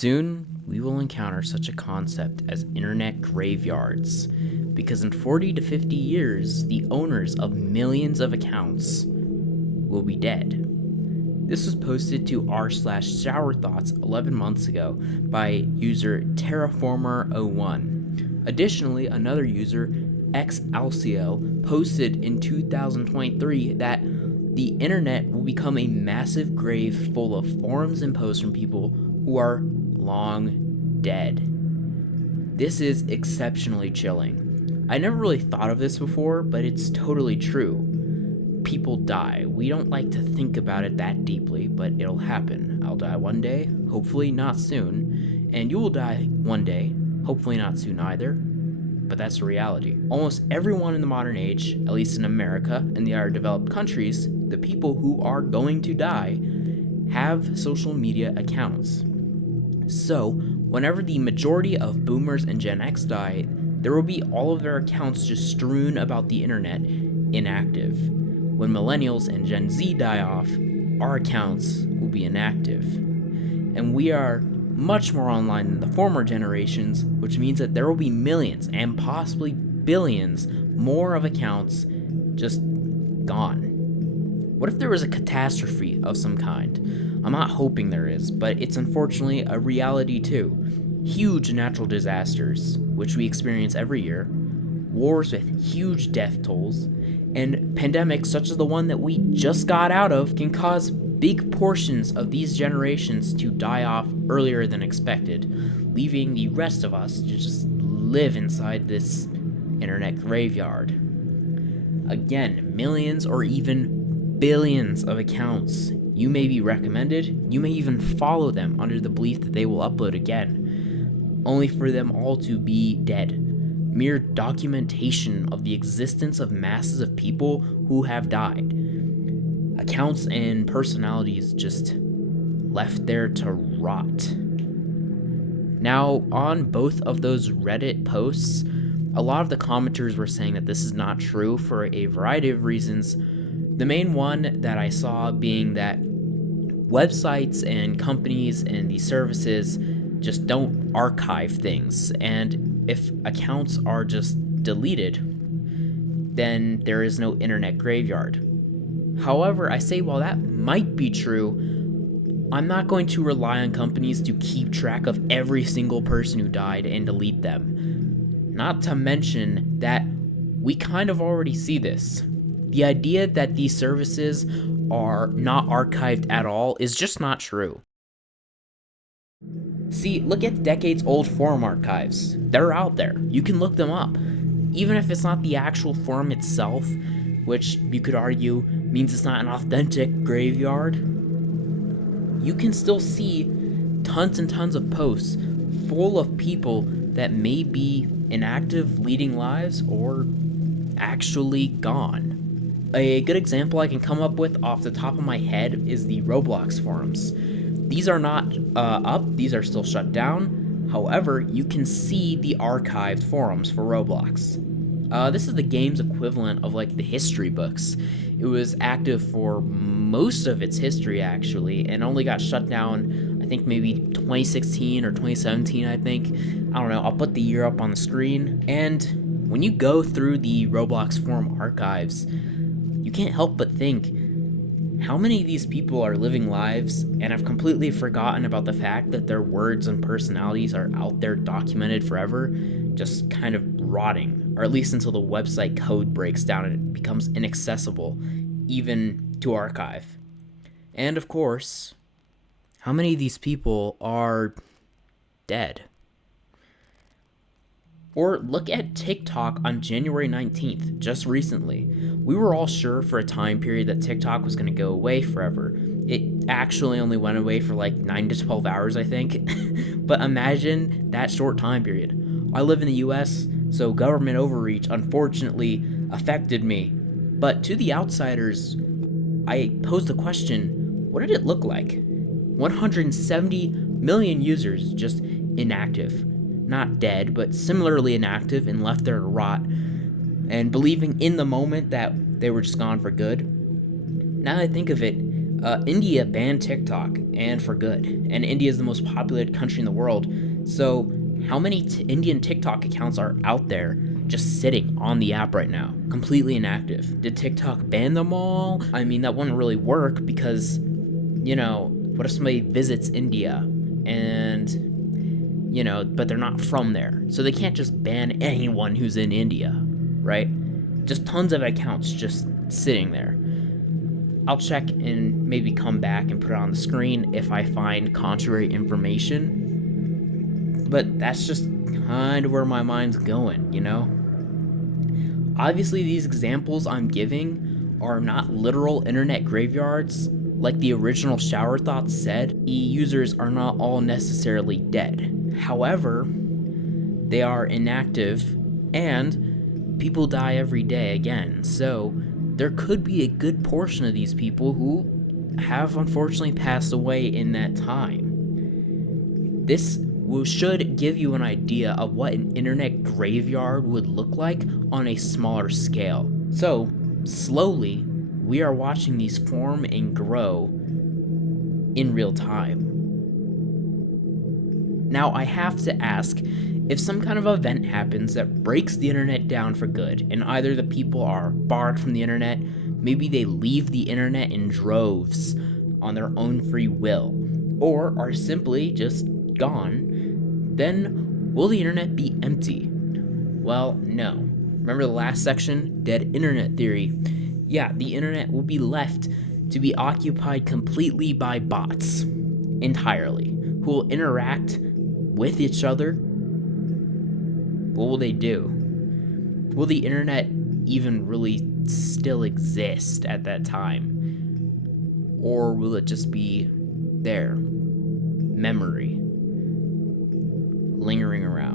Soon, we will encounter such a concept as internet graveyards, because in 40 to 50 years, the owners of millions of accounts will be dead. This was posted to r/shower thoughts 11 months ago by user Terraformer01. Additionally, another user, xalciel, posted in 2023 that the internet will become a massive grave full of forums and posts from people who are long dead. This is exceptionally chilling. I never really thought of this before, but it's totally true. People die. We don't like to think about it that deeply, but it'll happen. I'll die one day, hopefully not soon, and you will die one day, hopefully not soon either, but that's the reality. Almost everyone in the modern age, at least in America and the other developed countries, the people who are going to die have social media accounts. So, whenever the majority of boomers and Gen X die, there will be all of their accounts just strewn about the internet, inactive. When millennials and Gen Z die off, our accounts will be inactive. And we are much more online than the former generations, which means that there will be millions and possibly billions more of accounts just gone. What if there was a catastrophe of some kind? I'm not hoping there is, but it's unfortunately a reality too. Huge natural disasters, which we experience every year, wars with huge death tolls, and pandemics such as the one that we just got out of can cause big portions of these generations to die off earlier than expected, leaving the rest of us to just live inside this internet graveyard. Again, millions or even billions of accounts. You may be recommended, you may even follow them under the belief that they will upload again, only for them all to be dead. Mere documentation of the existence of masses of people who have died. Accounts and personalities just left there to rot. Now, on both of those Reddit posts, a lot of the commenters were saying that this is not true for a variety of reasons. The main one that I saw being that websites and companies and these services just don't archive things, and if accounts are just deleted, then there is no internet graveyard. However, I say while that might be true, I'm not going to rely on companies to keep track of every single person who died and delete them. Not to mention that we kind of already see this. The idea that these services are not archived at all is just not true. See, look at decades old forum archives. They're out there. You can look them up. Even if it's not the actual forum itself, which you could argue means it's not an authentic graveyard, you can still see tons and tons of posts full of people that may be inactive, leading lives, or actually gone. A good example I can come up with off the top of my head is the Roblox forums. These are not up, these are still shut down. However, you can see the archived forums for Roblox. This is the game's equivalent of like the history books. It was active for most of its history actually, and only got shut down I think maybe 2016 or 2017 I think. I don't know, I'll put the year up on the screen. And when you go through the Roblox forum archives, you can't help but think, how many of these people are living lives and have completely forgotten about the fact that their words and personalities are out there documented forever, just kind of rotting, or at least until the website code breaks down and it becomes inaccessible, even to archive. And of course, how many of these people are dead? Or look at TikTok on January 19th, just recently. We were all sure for a time period that TikTok was going to go away forever. It actually only went away for like 9 to 12 hours, I think. But imagine that short time period. I live in the US, so government overreach unfortunately affected me. But to the outsiders, I posed the question, what did it look like? 170 million users just inactive. Not dead, but similarly inactive and left there to rot, and believing in the moment that they were just gone for good. Now that I think of it, India banned TikTok, and for good. And India is the most populated country in the world. So, how many Indian TikTok accounts are out there just sitting on the app right now, completely inactive? Did TikTok ban them all? I mean, that wouldn't really work because, what if somebody visits India and, but they're not from there? So they can't just ban anyone who's in India, right? Just tons of accounts just sitting there. I'll check and maybe come back and put it on the screen if I find contrary information. But that's just kind of where my mind's going, Obviously, these examples I'm giving are not literal internet graveyards. Like the original Shower Thoughts said, the users are not all necessarily dead. However, they are inactive and people die every day again. So there could be a good portion of these people who have unfortunately passed away in that time. This should give you an idea of what an internet graveyard would look like on a smaller scale. So, slowly, we are watching these form and grow in real time. Now, I have to ask, if some kind of event happens that breaks the internet down for good, and either the people are barred from the internet, maybe they leave the internet in droves on their own free will, or are simply just gone, then will the internet be empty? Well, no. Remember the last section? Dead internet theory. Yeah, the internet will be left to be occupied completely by bots, entirely, who will interact with each other. What will they do? Will the internet even really still exist at that time? Or will it just be there? Memory. Lingering around.